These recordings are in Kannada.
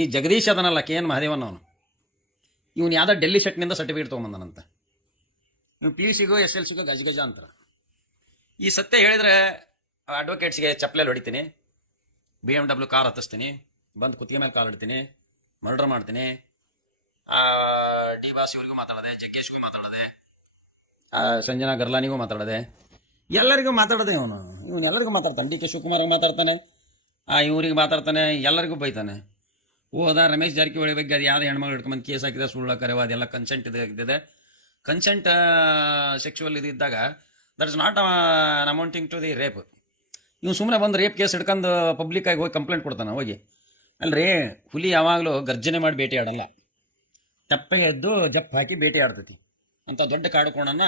ಈ ಜಗದೀಶ್ ಅದನಲ್ಲ ಕೆ ಎನ್ ಮಹದೇವನ್ ಅವನು. ಇವನು ಯಾವ್ದೋ ಡೆಲ್ಲಿ ಶೆಟ್ನಿಂದ ಸರ್ಟಿಫಿಕೇಟ್ ತೊಗೊಂಬಂದನಂತ. ನೀವು ಪಿ ಯು ಸಿಗೋ ಎಸ್ ಎಲ್ ಸಿಗೋ ಗಜ ಗಜ ಅಂತಾರೆ. ಈ ಸತ್ಯ ಹೇಳಿದ್ರೆ ಅಡ್ವೊಕೇಟ್ಸ್ಗೆ ಚಪ್ಪಲೆಲ್ಲಿ ಹೊಡಿತೀನಿ. ಬಿ ಎಂ ಡಬ್ಲ್ಯೂ ಕಾರ್ ಹತ್ತಿಸ್ತೀನಿ. ಬಂದು ಕುತ್ತಿಗೆ ಮೇಲೆ ಕಾಲ್ ಇಡ್ತೀನಿ. ಮರ್ಡರ್ ಮಾಡ್ತೀನಿ. ಡಿ ಬಾಸ್ ಇವ್ರಿಗೂ ಮಾತಾಡದೆ, ಜಗ್ಗೇಶ್ಗೂ ಮಾತಾಡದೆ ಸಂಜನಾ ಗರ್ಲಾನಿಗೂ ಮಾತಾಡದೆ. ಎಲ್ಲರಿಗೂ ಮಾತಾಡದೆ ಇವನು ಇವನು ಎಲ್ಲರಿಗೂ ಮಾತಾಡ್ತಾನೆ. ಡಿ ಕೆ ಶಿವಕುಮಾರ್ಗೆ ಮಾತಾಡ್ತಾನೆ. ಆ, ಇವರಿಗೆ ಮಾತಾಡ್ತಾನೆ. ಎಲ್ಲರಿಗೂ ಬೈತಾನೆ. ಹೋದ ರಮೇಶ್ ಜಾರಕಿಹೊಳಿ ಬಗ್ಗೆ ಅದು ಯಾವ್ದು ಹೆಣ್ಮಗಳು ಹಿಡ್ಕೊಂಬಂದು ಕೇಸ್ ಹಾಕಿದ ಸುಳ್ಳು ಕರೆವ ಅದೆಲ್ಲ ಕನ್ಸೆಂಟ್ ಇದೆ ಇದ್ದಿದೆ. ಕನ್ಸೆಂಟ್ ಸೆಕ್ಷುವಲ್ ಇದು ಇದ್ದಾಗ that is not amounting to the rape ಇವ್ನು ಸುಮ್ಮನೆ ಬಂದು ರೇಪ್ ಕೇಸ್ ಹಿಡ್ಕೊಂಡು ಪಬ್ಲಿಕ್ಕಾಗಿ ಹೋಗಿ ಕಂಪ್ಲೇಂಟ್ ಕೊಡ್ತಾನೆ ಹೋಗಿ. ಅಲ್ರಿ ಹುಲಿ ಯಾವಾಗಲೂ ಗರ್ಜನೆ ಮಾಡಿ ಭೇಟಿ ಆಡಲ್ಲ. ತಪ್ಪೆ ಎದ್ದು ಜಪ್ ಹಾಕಿ ಭೇಟಿ ಆಡ್ತೈತಿ. ಅಂತ ದೊಡ್ಡ ಕಾಡು ಕೋಣನ್ನ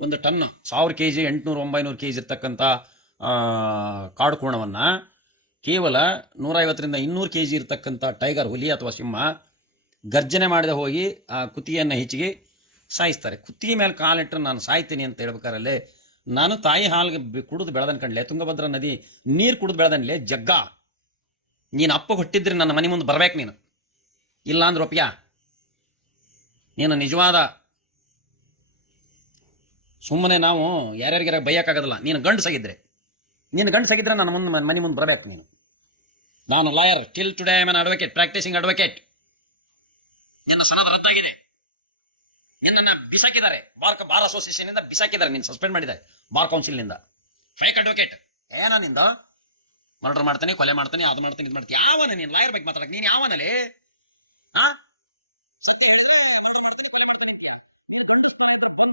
ಒಂದು ಟನ್ ಸಾವಿರ ಕೆ ಜಿ ಎಂಟುನೂರು ಒಂಬೈನೂರು ಕೆ ಜಿ ಇರ್ತಕ್ಕಂಥ ಆ, ಕಾಡು ಕೋಣವನ್ನು ಕೇವಲ ನೂರೈವತ್ತರಿಂದ ಇನ್ನೂರು ಕೆ ಜಿ ಇರತಕ್ಕಂಥ ಟೈಗರ್ ಹುಲಿ ಅಥವಾ ಸಿಂಹ ಗರ್ಜನೆ ಮಾಡದೆ ಹೋಗಿ ಆ ಕುತ್ತಿಗೆಯನ್ನು ಹೆಚ್ಚಿಗೆ ಸಾಯಿಸ್ತಾರೆ. ಕುತ್ತಿಗೆ ಮೇಲೆ ಕಾಲಿಟ್ಟರೆ ನಾನು ಸಾಯ್ತೀನಿ ಅಂತ ಹೇಳ್ಬೇಕಾರಲ್ಲೇ ನಾನು ತಾಯಿ ಹಾಲ್ಗೆ ಕುಡಿದು ಬೆಳೆದನ್ ಕಂಡ್ಲೆ, ತುಂಗಭದ್ರಾ ನದಿ ನೀರು ಕುಡಿದು ಬೆಳೆದನ್ಲೆ ಜಗ್ಗ. ನೀನು ಅಪ್ಪ ಹೊಟ್ಟಿದ್ರೆ ನನ್ನ ಮನೆ ಮುಂದೆ ಬರ್ಬೇಕು ನೀನು. ಇಲ್ಲ ಅಂದ್ರೆ ಒಪ್ಪಿಯ ನೀನು ನಿಜವಾದ ಸುಮ್ಮನೆ ನಾವು ಯಾರ್ಯಾರಿಗಾರ ಬೈಯಕ್ಕಾಗೋದಿಲ್ಲ, ನೀನು ಗಂಡು ಸಗಿದ್ರೆ ನೀನು ಗಂಡು ಸಗಿದ್ರೆ ನನ್ನ ಮುಂದೆ ಮನೆ ಮುಂದೆ ಬರಬೇಕು ನೀನು. ನಾನು lawyer. Till today I an advocate practising advocate ನಿನ್ನ ಸನದ ರದ್ದಾಗಿದೆ. ನಿನ್ನನ್ನು ಬಿಸಾಕಿದ್ದಾರೆ. ಬಾರ್ ಬಾರ್ ಅಸೋಸಿಯೇಷನ್ ಇಂದ ಬಿಸಾಕಿದ್ದಾರೆ. ನೀನು ಸಸ್ಪೆಂಡ್ ಮಾಡಿದ್ದಾರೆ ಬಾರ್ ಕೌನ್ಸಿಲ್ನಿಂದ. ಫೇಕ್ ಅಡ್ವೊಕೇಟ್ ಏನ ನಿಂದ? ಮರ್ಡರ್ ಮಾಡ್ತಾನೆ ಕೊಲೆ ಮಾಡ್ತಾನೆ ಅದು ಮಾಡ್ತಾನೆ ಇದು ಮಾಡ್ತೀನಿ. ಯಾವನ ನೀನು? ಲಾಯರ್ ಬಗ್ಗೆ ಮಾತಾಡಕ್. ನೀನು ಯಾವನಲ್ಲಿ? ಹಾ ಸತ್ಯ ಹೇಳಿದ್ರೆ ಮರ್ಡರ್ ಮಾಡ್ತಾನೆ ಕೊಲೆ ಮಾಡ್ತಾನೆ ಅಂತೀಯ. ನೀನು ಬಂದು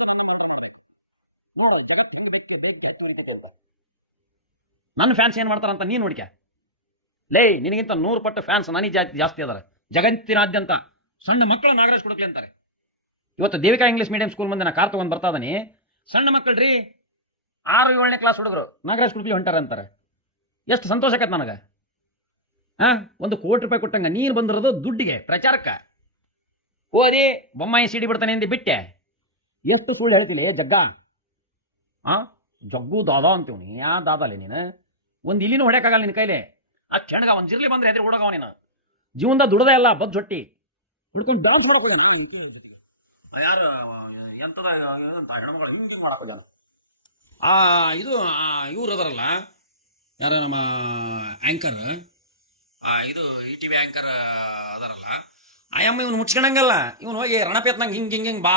ನನ್ನ murder ಮಾಡ್ಬೇಕು. ನೋಡು, ಜಗತ್ತು ಉರಿಬೇಕು ಅಂತ. ನನ್ನ ಫ್ಯಾನ್ಸ್ ಏನ್ ಮಾಡ್ತಾರಂತ ನೀನು ನೋಡಿಕ ಲೇ, ನಿನಗಿಂತ ನೂರು ಪಟ್ಟು ಫ್ಯಾನ್ಸ್ ನನಗೆ ಜಾಸ್ತಿ ಜಾಸ್ತಿ ಅದಾರೆ. ಜಗತ್ತಿನಾದ್ಯಂತ ಸಣ್ಣ ಮಕ್ಕಳು ನಾಗರಾಜ್ ಕೊಡಕ್ಲಿ ಅಂತಾರೆ. ಇವತ್ತು ದೇವಿಕಾ ಇಂಗ್ಲಿಷ್ ಮೀಡಿಯಂ ಸ್ಕೂಲ್ ಮುಂದೆ ನಾ ಕಾರ್ ತಗೊಂಡ್ ಬರ್ತಾ ಇದ್ದಾನೆ ಸಣ್ಣ ಮಕ್ಕಳು ರೀ ಆರು ಏಳನೇ ಕ್ಲಾಸ್ ಹುಡುಗರು ನಾಗರಾಜ್ ಕುಡ್ಲಿ ಹೊಂಟಾರ ಅಂತಾರೆ. ಎಷ್ಟು ಸಂತೋಷ ಆಕತ್ ನನಗೆ. ಹಾಂ ಒಂದು ಕೋಟಿ ರೂಪಾಯಿ ಕೊಟ್ಟಂಗ ನೀರು ಬಂದಿರೋದು ದುಡ್ಡಿಗೆ, ಪ್ರಚಾರಕ್ಕೆ. ಓದಿ, ಬೊಮ್ಮಾಯಿ ಸಿಡಿ ಬಿಡ್ತಾನೆ ಎಂದು ಬಿಟ್ಟೆ. ಎಷ್ಟು ಸುಳ್ಳು ಹೇಳ್ತಿಲ್ಲ ಜಗ್ಗ. ಆ, ಜಗ್ಗು ದಾದ ಅಂತೀವ್ನಿ. ಯಾ ದಾದಾಲಿ ನೀನು? ಒಂದು ಇಲ್ಲಿನೂ ಹೊಡೆಯೋಕ್ಕಾಗಲ್ಲ ನಿನ್ನ ಕೈಲಿ. ಆ ಕೆಣಗ ಒಂದು ಜಿರ್ಲಿ ಬಂದ್ರೆ ಹೆದ್ರಿ ಹುಡುಗವ ನೀನು. ಜೀವನದ ದುಡದ ಎಲ್ಲ ಬದ್ ಜೊಟ್ಟಿ. ಹುಡ್ಕೊಂಡು ಡ್ಯಾನ್ಸ್ ಮಾಡಕ್ಕೆ ಯಾರು ಎಂತದ ಹೆಣ್ಮಗಳು ಹಿಂಗೆ ಆ ಇದು ಇವ್ರು ಅದರಲ್ಲ ಯಾರ ನಮ್ಮ ಆ್ಯಂಕರ್ ಇದು ಇ ಟಿ ವಿ ಆ್ಯಂಕರ್ ಅದರಲ್ಲ. ಆಯಮ್ಮ ಇವನು ಮುಚ್ಕೊಳಂಗಲ್ಲ ಇವನು ಹೋಗಿ ರಣಪೇತ್ನಂಗೆ ಹಿಂಗೆ ಹಿಂಗೆ ಹಿಂಗೆ ಬಾ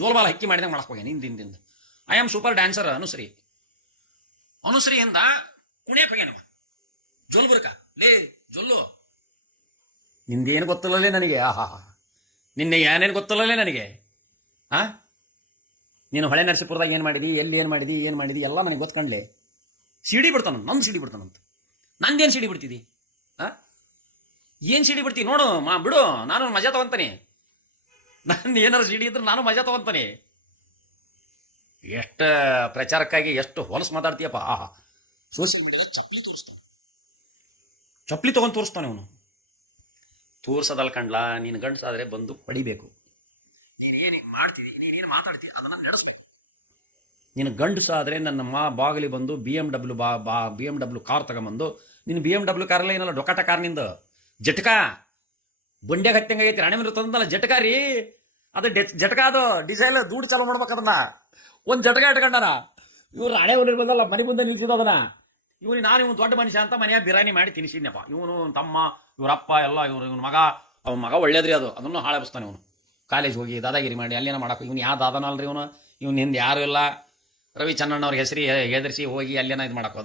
ಜೋಲ್ ಬಾಲ ಹಕ್ಕಿ ಮಾಡಿದಂಗೆ ಮಾಡಕ್ ಹೋಗ್ಯಾನ ಹಿಂದೆ ಹಿಂದಿಂದ I am super dancer Anushree. ಅನುಶ್ರೀಯಿಂದ ಕುಣಿಯಕ್ಕೆ ಹೋಗ್ಯಾನವ. ಜೋಲ್ ಬರಕ. ಲೇ, ಜೊಲ್ಲು. ನಿಂದೇನು ಗೊತ್ತಲ್ಲಲೇ ನನಗೆ? ಆಹಾ ನಿನ್ನೆ ಏನೇನು ಗೊತ್ತಲ್ಲಲೇ ನನಗೆ? ಆ? ನೀನು ಹೊಳೆ ನರಸೀಪುರದಾಗ ಏನು ಮಾಡಿದಿ, ಎಲ್ಲಿ ಏನು ಮಾಡಿದಿ ಏನು ಮಾಡಿದಿ, ಎಲ್ಲ ನನಗೆ ಗೊತ್ಕೊಂಡ್ಲೆ. ಸಿಡಿ ಬಿಡ್ತಾನ ನನ್ನ ಸಿಡಿ ಬಿಡ್ತಾನಂತ ನಂದೇನು ಸಿಡಿ ಬಿಡ್ತಿದಿ? ಆ? ಏನು ಸಿಡಿ ಬಿಡ್ತಿ? ನೋಡು, ಮಾ, ಬಿಡು, ನಾನು ಮಜಾ ತಗೊಂತಾನೆ. ನಂದು ಏನಾರು ಸಿಡಿ ಇದ್ರೆ ನಾನು ಮಜಾ ತಗೊಂತಾನೆ. ಎಷ್ಟು ಪ್ರಚಾರಕ್ಕಾಗಿ, ಎಷ್ಟು ಹೊಲಸು ಮಾತಾಡ್ತೀಯಪ್ಪ. ಆಹಾ ಸೋಷಿಯಲ್ ಮೀಡಿಯಾದ ಚಪ್ಪಲಿ ತೋರಿಸ್ತಾನೆ. ಚಪ್ಪಲಿ ತೊಗೊಂಡು ತೋರಿಸ್ತಾನೆ ಅವನು. ತೋರ್ಸದಲ್ ಕಂಡ್ಲ ನೀನು ಗಂಡಸಾದ್ರೆ ಬಂದು ಪಡಿಬೇಕು. ನೀನು ಏನಿಗೆ ಮಾಡ್ತೀವಿ ನೀನೇನು ಮಾತಾಡ್ತೀವಿ ಅದನ್ನ ನಡೆಸ್ಬೇಕು. ನೀನು ಗಂಡಸಾದ್ರೆ ನನ್ನ ಮಾ ಬಾಗಿಲಿ ಬಂದು ಬಿ ಎಂ ಡಬ್ಲ್ಯೂ ಬಾ ಬಾ ಬಿ ಎಂ ಡಬ್ಲ್ಯೂ ಕಾರ್ ತಗೊಂಬಂದು, ನೀನು ಬಿ ಎಂ ಡಬ್ಲ್ಯೂ ಕಾರಲ್ಲ ಏನಲ್ಲ ಡೊಕಾಟ ಕಾರ್ನಿಂದ ಜಟಕ? ಬಂಡ್ಯಾಗ ಹತ್ತಂಗೈತಿ ರಾಣಿಮಂದ್ರ ತಂದಲ್ಲ ಜಟಕ ರೀ. ಅದು ಜಟಕ ಅದು ಡಿಸೈಲ್ ದುಡ್ಡು ಚಾಲು ಮಾಡ್ಬೇಕು ಅದನ್ನ. ಒಂದು ಜಟಕ ಇಟ್ಕೊಂಡನ. ಇವ್ರು ರಾಣೆ ಊರಿಗೆ ಬಂದಲ್ಲ ಮನೆ ಮುಂದೆ ನಿಲ್ಸಿದ ಅದನ್ನ. ಇವನು ನಾನು ಇವನು ದೊಡ್ಡ ಮನುಷ್ಯ ಅಂತ ಮನೆಯ ಬಿರಿಯಾನಿ ಮಾಡಿ ತಿನ್ನಿಸಿದ್ನಪ್ಪ ಇವನು ತಮ್ಮ, ಇವರಪ್ಪ ಎಲ್ಲ ಇವ್ರು, ಇವನ ಮಗ, ಅವನ ಮಗ ಒಳ್ಳೇದ್ರಿ ಅದು. ಅದನ್ನು ಹಾಳಾಗಿಸ್ತಾನೆ ಇವನು. ಕಾಲೇಜ್ ಹೋಗಿ ದಾದಾಗಿರಿ ಮಾಡಿ, ಅಲ್ಲೇನ ಮಾಡಕ್ಕೆ ಇವನು ಯಾವ ದಾದನ ಅಲ್ರಿ ಇವನು? ಇವನು ಹಿಂದೆ ಯಾರು ಇಲ್ಲ. ರವಿ ಚನ್ನಣ್ಣವ್ರ ಹೆಸರಿ ಹೆದರಿಸಿ ಹೋಗಿ ಅಲ್ಲೇನ ಇದು ಮಾಡಕ್ಕೆ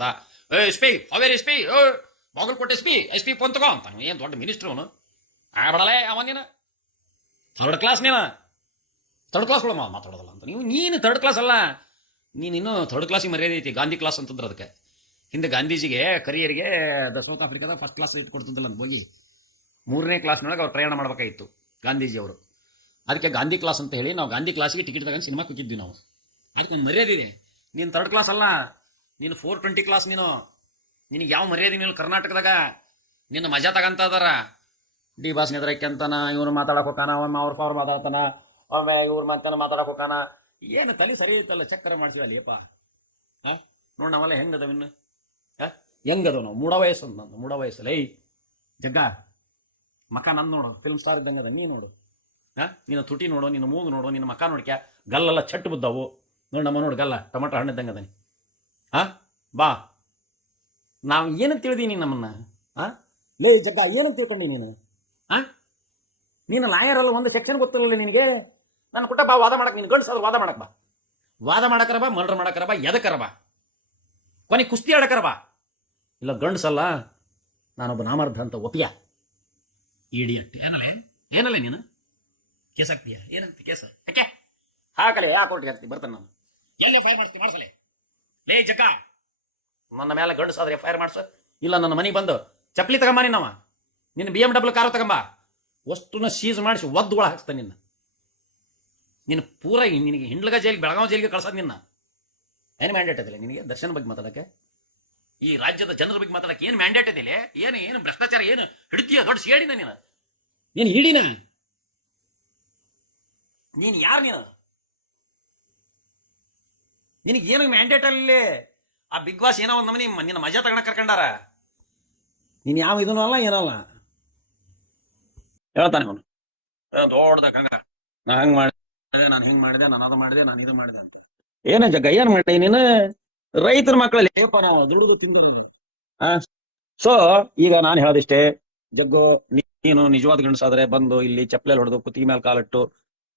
ಏ, S P aware S P, ಏ, Bagalkote S P S P phone ತಗೋ ಅಂತ. ಏನು ದೊಡ್ಡ ಮಿನಿಸ್ಟ್ರ್ ಅವನು ಆಗಬಡಲೇ ಬಿಡಲೇ ಅವನೇನ ಥರ್ಡ್ ಕ್ಲಾಸ್ ನೀನ. ಥರ್ಡ್ ಕ್ಲಾಸ್ ಕೂಡ ಮಾತಾಡೋದಲ್ಲ ಅಂತ. ನೀವು, ನೀನು ಥರ್ಡ್ ಕ್ಲಾಸ್ ಅಲ್ಲ. ನೀನು ಇನ್ನೂ ಥರ್ಡ್ ಕ್ಲಾಸಿಗೆ ಮರ್ಯಾದೆ ಐತಿ, ಗಾಂಧಿ ಕ್ಲಾಸ್ ಅಂತಂದ್ರೆ ಅದಕ್ಕೆ. ಹಿಂದೆ ಗಾಂಧೀಜಿಗೆ ಕರಿಯರಿಗೆ ದ ಸೌತ್ ಆಫ್ರಿಕಾದ ಫಸ್ಟ್ ಕ್ಲಾಸ್ ಇಟ್ಕೊಡ್ತಿದ್ದಲ್ಲ ಅಂತ ಹೋಗಿ ಮೂರನೇ ಕ್ಲಾಸ್ನೊಳಗೆ ಅವ್ರು ಪ್ರಯಾಣ ಮಾಡಬೇಕಾಗಿತ್ತು ಗಾಂಧೀಜಿ ಅವರು. ಅದಕ್ಕೆ ಗಾಂಧಿ ಕ್ಲಾಸ್ ಅಂತ ಹೇಳಿ ನಾವು ಗಾಂಧಿ ಕ್ಲಾಸಿಗೆ ಟಿಕೆಟ್ ತಗೊಂಡು ಸಿನಿಮಾ ಕೂತಿದ್ವಿ ನಾವು. ಅದಕ್ಕೆ ಮರ್ಯಾದೆ ಇದೆ. ನೀನು ತರ್ಡ್ ಕ್ಲಾಸ್ ಅಲ್ಲ, ನೀನು ಫೋರ್ ಟ್ವೆಂಟಿ ಕ್ಲಾಸ್ ನೀನು. ನಿನಗೆ ಯಾವ ಮರ್ಯಾದೆ ನೀನು ಕರ್ನಾಟಕದಾಗ ನಿನ್ನ ಮಜಾ ತಗಂತ ಅದಾರ ಡಿ ಬಾಸ್ ನೆದ್ರಕ್ಕೆ ಅಂತಾನ ಇವನು ಮಾತಾಡಕ್ ಹೋಗಾನ ಒಮ್ಮೆ ಅವ್ರ ಪವ್ರ ಮಾತಾಡ್ತಾನ ಒಮ್ಮೆ ಇವ್ರ ಮಾತಾನ ಮಾತಾಡಕ್ಕೆ ಹೋಗಾನ ಏನು ತಲೆ ಸರಿ ಐತಲ್ಲ, ಚಕ್ಕರ ಮಾಡ್ಸಿವಲ್ಲಿ ಅಲ್ಲಿಯಪ್ಪ ಹಾ? ನೋಡಿ ನಾವೆಲ್ಲ ಹೆಂಗದವ ಇನ್ನು? ಹಾ ಹೆಂಗದವ ನಾವು ಮೂಡ ವಯಸ್ಸು ಅಂತ ನಂದು ಮೂಡ ವಯಸ್ಸಲ್ಲ ಏಯ್ ಜಗ್ಗ ಮಕ ನನ್ನ ನೋಡು ಫಿಲ್ಮ್ ಸ್ಟಾರ್ ಇದ್ದಂಗೆ ಅದ ನೀ ನೋಡು. ಹಾ ನಿನ್ನ ತುಟಿ ನೋಡು ನಿನ್ನ ಮೂಗು ನೋಡು ನಿನ್ನ ಮಕ ನೋಡ್ಕ್ಯಾ? ಗಲ್ಲೆಲ್ಲ ಚಟ್ಟು ಬಿದ್ದಾವು. ನೋಡಿ ನಮ್ಮ ನೋಡು ಗಲ್ಲ ಟೊಮಟೊ ಹಣ್ಣು ಇದ್ದಂಗೆ ಅದನಿ ಹಾ ಬಾ. ನಾವು ಏನಂತ ತಿಳಿದೀನಿ ನಮ್ಮನ್ನ? ಹಾ ಲೇ ಜಗ್ಗ ಏನಂತ ತಿಳ್ಕೊಂಡಿ ನೀನು? ಹಾ ನೀನು ಲಾಯರ್ ಅಲ್ಲ ಒಂದು ಸೆಕ್ಷನ್ ಗೊತ್ತಿರಲಿಲ್ಲ ನಿನಗೆ? ನಾನು ಕೊಟ್ಟ ಬಾ ವಾದ ಮಾಡಕ್ಕೆ ನೀನು ಗಂಡಸಾದ್ರು ವಾದ ಮಾಡಕ್ಕೆ ಬಾ. ವಾದ ಮಾಡಕರ ಬಾ ಮರ್ಡರ್ ಮಾಡಕರ ಬಾ ಎದಕ್ಕರ ಬಾ. ಕೊನೆ ಕುಸ್ತಿ ಆಡಕರ ಬಾ. ಇಲ್ಲ ಗಂಡಸಲ್ಲ. ನಾನೊಬ್ಬ ನಾಮರ್ಧ ಅಂತ ಒಪಿಯ ಇಡಿಯಟ್. ಏನಲ್ಲ? ಏನಲ್ಲ ನೀನು? ಕೇಸ್ ಹಾಕ್ತೀಯ? ಏನಂತ ಕೇಸ? ಯಾಕೆ? ಹಾಕಲೇ ಯಾ ಕೋರ್ಟ್ಗೆ ಹಾಕ್ತಿ ಬರ್ತಾನೆ ನಾನು. ಎಲ್ಲ ಫೈರ್ ಮಾಡ್ತೀನಿ ಮಾಡಿಸಲೇ? ಲೇ ಜಕ್ಕ ನನ್ನ ಮೇಲೆ ಗಂಡಸಾದ್ರೆ ಫೈರ್ ಮಾಡ್ಸ. ಇಲ್ಲ ನನ್ನ ಮನೆಗೆ ಬಂದು ಚಪ್ಪಲಿ ತಗೊಂಬ ನಿನ್ನವ ನಿನ್ನ ಬಿ ಎಂ ಡಬ್ಲ್ಯೂ ಕಾರು ತಗೊಂಬ ವಸ್ತುನ ಸೀಸ್ ಮಾಡಿಸಿ ಒದ್ದು ಒಳ ಹಾಕ್ಸ್ತಾನೆ ನಿನ್ನ. ನಿನ್ನ ಪೂರ ನಿನಗೆ ಹಿಂಡ್ಲಗ ಜೈಲಿಗೆ ಬೆಳಗಾವಿ ಜೈಲಿಗೆ ಕಳ್ಸೋದು ನಿನ್ನ. ಏನು ಮ್ಯಾಂಡೇಟ್ ಅದಿಲ್ಲ ನಿನಗೆ? ದರ್ಶನ ಬಗ್ಗೆ ಮಾತಾಡಕ್ಕೆ? ಈ ರಾಜ್ಯದ ಜನರ ಬಗ್ಗೆ ಮಾತಾಡಕ್ಕೆ ಏನು ಮ್ಯಾಂಡೇಟ್ ಇದೆ ಏನು ಏನು ಭ್ರಷ್ಟಾಚಾರ ಏನು ಹಿಡಿತೀಯ ದೊಡ್ಡ ಸೇಡಿನ ನೀನು? ನೀನು ಹಿಡಿನ ನೀನು ಯಾರು ನೀನು? ನಿನಗೆ ಏನು ಮ್ಯಾಂಡೇಟ್ ಅಲ್ಲಿ ಆ ಬಿಗ್ ಬಾಸ್ ಏನೋ ಒಂದು ನಮನಿ ನಿನ್ನ ಮಜಾ ತಗೊಂಡ ಕರ್ಕೊಂಡಾರ? ನೀನು ಯಾವ ಇದನ್ನು ಅಲ್ಲ ಏನಲ್ಲ ಹೇಳ್ತಾನೆ ಅವನು. ದೊಡ್ಡದ ಕಂಗ ನಾ ಹೆಂಗ್ ಮಾಡಿದೆ ನಾನು ಹೆಂಗ್ ಮಾಡಿದೆ ನಾನು ಅದು ಮಾಡಿದೆ ನಾನು ಇದು ಮಾಡಿದೆ ಅಂತ. ಏನ ಜಗ್ಗ ಏನ್ ಮಾಡಿ ನೀನು? ರೈತರ ಮಕ್ಕಳಲ್ಲಿ ದುಡಿದು ತಿಂದಿರೋದು ಆ ಸೊ ಈಗ ನಾನು ಹೇಳೋದಿಷ್ಟೇ, ಜಗ್ಗು, ನೀನು ನಿಜವಾದ ಗಂಡಸಾದ್ರೆ ಬಂದು ಇಲ್ಲಿ ಚಪ್ಪಲೆ ಹೊಡೆದು ಕುತ್ತಿಗೆ ಮೇಲೆ ಕಾಲಿಟ್ಟು,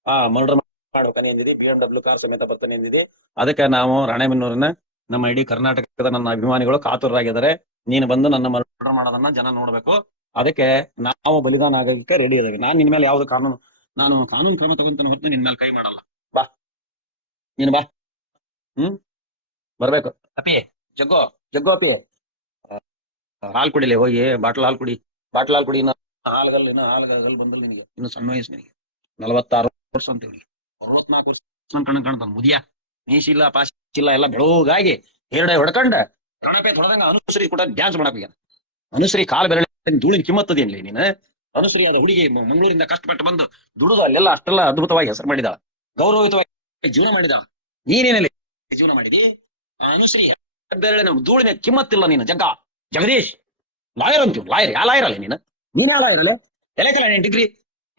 ಆ ಮರ್ಡರ್ ಮಾಡ್ಬೇಕನೆ ಎಂದಿದೆ ಬಿ ಎಂ ಡಬ್ಲ್ಯೂ ಕಾರ್ ಸಮೇತ ಬರ್ತಾನೆ ಎಂದಿದೆ ಅದಕ್ಕೆ ನಾವು ರಾಣೆಬೆನ್ನೂರಿನ ನಮ್ಮ ಇಡೀ ಕರ್ನಾಟಕದ ನನ್ನ ಅಭಿಮಾನಿಗಳು ಕಾತುರರಾಗಿದ್ದಾರೆ. ನೀನು ಬಂದು ನನ್ನ ಮರ್ಡರ್ ಮಾಡೋದನ್ನ ಜನ ನೋಡ್ಬೇಕು. ಅದಕ್ಕೆ ನಾವು ಬಲಿದಾನ ಆಗಲಿಕ್ಕೆ ರೆಡಿ ಇದ್ದೇವೆ. ನಾನು ನಿನ್ ಮೇಲೆ ಯಾವ್ದು ಕಾನೂನು, ನಾನು ಕಾನೂನು ಕ್ರಮ ತಗೊಂತಾನೆ ಹೊರತು ನಿನ್ ಮೇಲೆ ಕೈ ಮಾಡಲ್ಲ. ಬಾ. ನೀನು ಬಾ. ಹ್ಮ್? ಬರ್ಬೇಕು. ಅಪಿ ಜಗ್ಗೋ. ಜಗ್ಗೋ ಅಪಿ ಹಾಲು ಕುಡಿಲಿ ಹೋಗಿ ಬಾಟ್ಲ್ ಹಾಲು ಕುಡಿ. ಬಾಟ್ಲ್ ಹಾಲು ಕುಡಿ ಇನ್ನ. ಹಾಲ್ಗಲ್ ಇನ್ನು ಹಾಲ್ಗಲ್ ಬಂದಿಲ್ಲ ನಿನಗೆ. ಇನ್ನು ಸಣ್ಣ ವಯಸ್ಸು ನಿನಗೆ. ನಲವತ್ತಾರು ವರ್ಷ ಅಂತ ಹೇಳಿ. ಅರವತ್ನಾಲ್ಕು ವರ್ಷ ಕಣ್ಣು ಕಾಣ್ತಾನ. ಮುದಿಯ ಮೀಸಿಲ್ಲ ಇಲ್ಲ ಎಲ್ಲ ಬೆಳಗಾಗಿ ಹೇರಡೆ ಹೊಡ್ಕಂಡ ರಣಪೇ ಹೊಡೆದಂಗ ಅನುಶ್ರೀ ಕೂಡ ಡ್ಯಾನ್ಸ್ ಮಾಡಕ್ ಅನುಶ್ರೀ ಕಾಲ್ ಬೆರಳ ಧೂಳಿನ ಕಿಮ್ಮತ್ತದೇನ್ಲಿ ನೀನು? ಅನುಶ್ರೀ ಅದ ಹುಡುಗಿ ಮಂಗಳೂರಿಂದ ಕಷ್ಟಪಟ್ಟು ಬಂದು ದುಡಿದು ಅಲ್ಲೆಲ್ಲ ಅಷ್ಟೆಲ್ಲ ಅದ್ಭುತವಾಗಿ ಹೆಸರು ಮಾಡಿದ ಗೌರವಯುತವಾಗಿ ಜೀವನ ಮಾಡಿದ ನೀನೇನಲ್ಲಿ ಜೀವನ ಮಾಡಿದಿ? ಅನುಶ್ರೀ ಬೆರಳಿನ ಧೂಳಿನ ಕಿಮ್ಮತ್ತಿಲ್ಲ ನೀನು, ಜಗ್ಗ. ಜಗದೀಶ್ ಲಾಯರ್ ಅಂತೀವ್ ಲಾಯರ್ ಯಾ ಲಾಯರ್ ಅಲ್ಲ ನೀನು? ನೀನ್ ಯಾ ಲಾಯರ್ ಅಲ್ಲೇ? ಎಲೆಕಲ್ಲ ನೀನ್ ಡಿಗ್ರಿ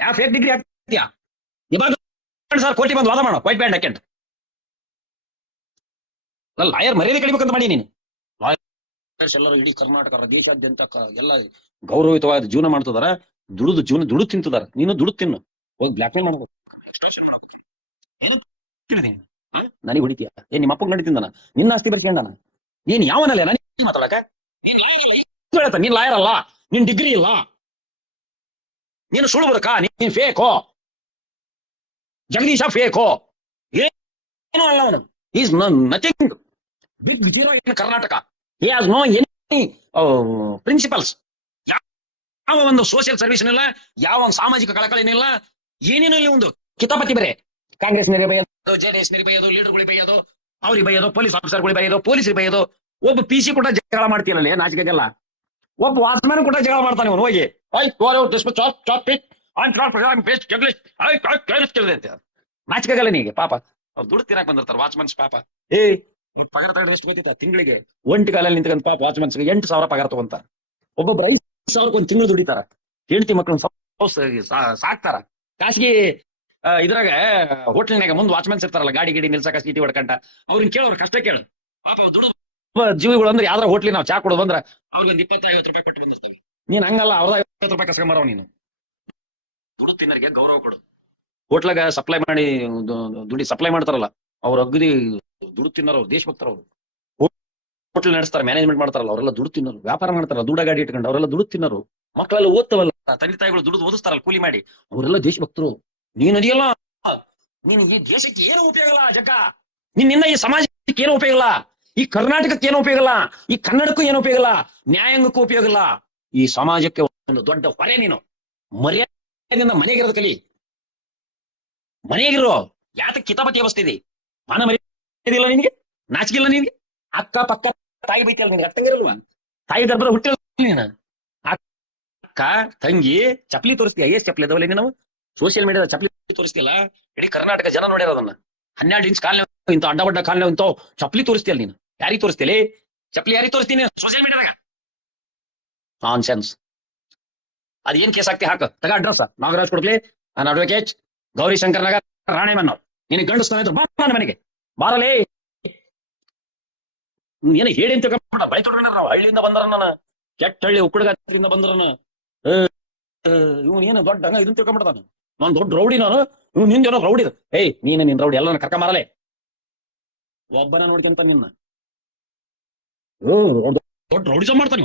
ಯಾವ ಫೇಕ್ ಡಿಗ್ರಿ ಹಾಕ್ತೀಯಾ? ಇವಾಗ ಸರ್ ಕೋಟಿ ಬಂದು ವಾದ ಮಾಡೋ ವೈಟ್ ಬ್ಯಾಂಡ್ ಹಾಕೆಂಟ್ ಲಾಯರ್ ಮರ್ಯಾದೆ ಕಡಿಬೇಕಂತ ಮಾಡಿ ನೀನು. ಎಲ್ಲರೂ ಇಡೀ ಕರ್ನಾಟಕ, ದೇಶಾದ್ಯಂತ ಎಲ್ಲ ಗೌರವಯುತವಾದ ಜೀವನ ಮಾಡ್ತಿದಾರ, ದುಡಿದು ಜೀವನ, ದುಡಿದು ತಿಂತಿದಾರ. ನೀನು ದುಡಿದು ತಿನ್ನು. ಹೋಗಿ ಬ್ಲಾಕ್ ಮೇಲ್ ಮಾಡ್ಬೇಕು ಏ ನನಗೆ ಹೊಡಿತೀಯ. ಏನ್ ನಿಮ್ಮ ಅಪ್ಪಗೆ ನಿನ್ನ ಆಸ್ತಿ ಬರ್ಕೊಂಡನ ನೀನ್ ಯಾವನಲ್ಲ ನನಗೆ ಮಾತಾಡಕ ನೀನ್ ಲಾಯರ್ ನೀನ್ ಲಾಯರ್ ಅಲ್ಲ? ನಿನ್ ಡಿಗ್ರಿ ಇಲ್ಲ? ನೀನು ಸುಳ್ಳು ಬರಕ? ನೀನ್ ಫೇಕೋ? ಜಗದೀಶ ಫೇಕೋ? ಏನು ಅಲ್ಲ ಅವನು. Is nothing big zero in Karnataka he has no any principles ಯಾವ ಒಂದು ಸೋಷಿಯಲ್ ಸರ್ವಿಸ್ ಇಲ್ಲ, ಯಾವ ಒಂದು ಸಾಮಾಜಿಕ ಕಳಕಳಿನಿಲ್ಲ, ಏನೇನು ಇಲ್ಲಿ ಒಂದು ಕಿತಾಪತಿ ಬೇರೆ. ಕಾಂಗ್ರೆಸ್ ನೀರಿಗೆ ಬೈಯೋದು ಜೆಡಿಎಸ್ ನೀರಿಗೆ ಬೈಯೋದು ಲೀಡರ್ಗಳಿಗೆ ಬೈಯೋದು, ಅವ್ರಿಗೆ ಬೈಯೋದು, ಪೊಲೀಸ್ ಆಫೀಸರ್ಗಳಿಗೆ ಬೈಯೋದು ಪೊಲೀಸ್ಗೆ ಬೈಯೋದು, ಒಬ್ಬ ಪಿ ಸಿ ಕೂಡ ಜಗಳ ಮಾಡ್ತೀನಲ್ಲ ನಾಚಿಕೆಗೆಲ್ಲ? ಒಬ್ಬ ವಾಚ್ಮ್ಯಾನ್ ಕೂಡ ಜಗಳ ಮಾಡ್ತಾನೆ ಅವನು ಹೋಗಿ. ಅಂತ ನಾಚಿಕೆಗಲ್ಲ ನೀಗೆ ಪಾಪ. ಅವ್ರು ದುಡ್ಡು ತಿನ್ನಕ್ ಬಂದಿರ್ತಾರೆ ವಾಚ್ಮನ್ಸ್ ಪಾಪ. ಏ ಪಗಾರ ತಗೊಂಡು ಎಷ್ಟು ಗೊತ್ತಿತ್ತ? ತಿಂಗಳಿಗೆ ಒಂಟಿ ಕಾಲಲ್ಲಿ ನಿಂತ್ಕೊಂಡ್ ಪಾಪ ವಾಚ್ಮನ್ಸ್ಗೆ ಎಂಟು ಸಾವಿರ ಪಗಾರ ತಗೊಂತಾರ ಒಬ್ಬೊಬ್ರು ಐದು ಸಾವಿರಕ್ಕೆ ಒಂದು ತಿಂಗಳು ದುಡಿತಾರ. ಹೆಂಡತಿ ಮಕ್ಕಳನ್ನ ಸಾಕ್ತಾರ. ಖಾಸಗಿ ಇದ್ರಾಗ ಹೋಟ್ಲಿನಾಗ ಮುಂದ್ ವಾಚ್ಮನ್ಸ್ ಇರ್ತಾರಲ್ಲ ಗಾಡಿ ಗಿಡಿ ನಿಲ್ಸಕ ಸೀಟಿ ಹೊಡ್ಕಂಟ ಅವ್ರನ್ನ ಕೇಳೋರು ಕಷ್ಟ ಕೇಳು. ಪಾಪ ದುಡು ಜೀವಿಗಳು ಅಂದ್ರೆ ಯಾವ್ದಾರ ಹೋಟ್ಲಿ ನಾವು ಚಾ ಕೊಡೋದು ಬಂದ್ರ ಅವ್ರಿಗೆ ಒಂದ್ ಇಪ್ಪತ್ತು ಐವತ್ತು ರೂಪಾಯಿ ಕೊಟ್ಟು ಬಂದಿರ್ತಾವೆ. ನೀನ್ ಹಂಗಲ್ಲ, ಅವ್ರದ ಐವತ್ತು ರೂಪಾಯಿ ಕಸ್ಕೊಂಬರವ್ ನೀನು. ದುಡ್ಡು ತಿನ್ನರಿಗೆ ಗೌರವ ಕೊಡು. ಹೋಟ್ಲಾಗ ಸಪ್ಲೈ ಮಾಡಿ ದುಡಿ ಸಪ್ಲೈ ಮಾಡ್ತಾರಲ್ಲ, ಅವ್ರ ಅಗ್ದಿ ದುಡ್ಡು ತಿನ್ನೋರು ಅವ್ರು ದೇಶಭಕ್ತರು ಅವರು. ಹೋಟ್ಲ್ ನಡೆಸ್ತಾರೆ ಮ್ಯಾನೇಜ್ಮೆಂಟ್ ಮಾಡ್ತಾರಲ್ಲ, ಅವರೆಲ್ಲ ದುಡ್ಡು ತಿನ್ನೋರು. ವ್ಯಾಪಾರ ಮಾಡ್ತಾರಲ್ಲ, ದುಡ ಗಾಡಿ ಇಟ್ಕೊಂಡು ಅವರೆಲ್ಲ ದುಡ್ಡು ತಿನ್ನೋರು. ಮಕ್ಕಳೆಲ್ಲ ಓದ್ತವಲ್ಲ, ತಂದೆ ತಾಯಿಗಳು ದುಡ್ದು ಓದಿಸ್ತಾರಲ್ಲ, ಕೂಲಿ ಮಾಡಿ, ಅವರೆಲ್ಲ ದೇಶಭಕ್ತರು ನೀನು ಅದೆಯಲ್ಲ ನೀನು ಈ ದೇಶಕ್ಕೆ ಏನು ಉಪಯೋಗ ಇಲ್ಲ ಜಗ್ಗ? ನಿನ್ನಿಂದ ಈ ಸಮಾಜಕ್ಕೆ ಏನು ಉಪಯೋಗ ಇಲ್ಲ? ಈ ಕರ್ನಾಟಕಕ್ಕೆ ಏನು ಉಪಯೋಗ ಇಲ್ಲ? ಈ ಕನ್ನಡಕ್ಕೂ ಏನು ಉಪಯೋಗ ಇಲ್ಲ? ನ್ಯಾಯಾಂಗಕ್ಕೂ ಉಪಯೋಗ ಇಲ್ಲ? ಈ ಸಮಾಜಕ್ಕೆ ಒಂದು ದೊಡ್ಡ ಹೊರೆ ನೀನು. ಮರ್ಯಾದೆಯಿಂದ ಮನೆಗಿರೋದು ಕಲಿ. ಮನೆಗಿರೋ ಯಾತಕ್ಕೆ ಕಿತಾಪತಿ ಬಸ್ತಿದೆ ಮಾನ ಮರ್ಯಾದೆ ಇಲ್ಲ ನಿನಗೆ? ನಾಚಿಕೆ ಇಲ್ಲ ನಿನಗೆ? ಅಕ್ಕ ಪಕ್ಕ ತಾಯಿ ಬೈತಿಯಲ್ಲ ನಿನಗೆ? ಅತ್ತಂಗಿರಲ್ವಾ ತಾಯಿ ಗರ್ಭದ ಹುಟ್ಟಿಲ್ಲ ನೀನು? ಅಕ್ಕ, ತಂಗಿ, ಚಪ್ಪಲಿ ತೋರಿಸ್ತೀಯ? ಎಷ್ಟ್ ಚಪ್ಲಿ ಅದಾವಲ್ಲ ನೀನು ಸೋಷಿಯಲ್ ಮೀಡಿಯಾದ ಚಪ್ಪಲಿ ತೋರಿಸ್ತಿಲ್ಲ ಇಡೀ ಕರ್ನಾಟಕ ಜನ ನೋಡ್ಯಾರ ಅದನ್ನ. ಹನ್ನೆರಡು ಇಂಚ್ ಕಾಲ್ ಇಂತ ಅಡ್ಡ ಬಡ್ಡ ಕಾಲ್ ಇಂತ ಚಪ್ಪಲಿ ತೋರಿಸ್ತಿಯಲ್ಲ ನೀನು? ಯಾರಿಗೆ ತೋರಿಸ್ತೀಲಿ ಚಪ್ಪಲಿ ಯಾರಿಗೆ ತೋರಿಸ್ತೀನಿ ಸೋಷಿಯಲ್ ಮೀಡಿಯಾದಾಗ ನಾನ್ ಸೆನ್ಸ್ ಅದೇನ್ ಕೇಸ್ ಆಗ್ತಿ ಹಾಕ? ತಗ ಅಡ್ರೆಸ್ ನಾಗರಾಜ್ ಕೊಡ್ಲಿ ನಾನು ಅಡ್ವೊಕೇಟ್ ಗೌರಿ ಶಂಕರ್ ನಗರ್ ರಾಣೆಮನ್ನ ನಿನಗೆ ಗಂಡಸ್ತಾನೆ ಬಾ ನನ್ನ ಮನೆಗೆ. ಬಾರಲೇ. ಏನು ಹೇಳಿ ಅಂತ ಬೈ ನಾವು ಹಳ್ಳಿಯಿಂದ ಬಂದ್ರ ನಾನು. ಕೆಟ್ಟ ಹಳ್ಳಿ ಉಕ್ಕಡಗಾತ್ರಿಂದ ಬಂದ್ರನ ಇವನ್ ಏನು ದೊಡ್ಡ ಹಂಗ ಇದನ್ನ ತಿಳ್ಕೊಂಡ್ಬಿಡ್ತಾನ ನಾನು ದೊಡ್ಡ ರೌಡಿ ನಾನು ಇವ್ನಿಂದ ಏನೋ ರೌಡಿ. ಏಯ್ ನೀನು ನಿನ್ ರೌಡಿ ಎಲ್ಲ ಕರ್ಕ ಮಾರಲೆ ಒಬ್ಬನ ನೋಡ್ಕೊಂತ ನಿನ್ನ ಹ್ಮ್, ದೊಡ್ಡ ರೌಡಿಸ ಮಾಡ್ತಾನೆ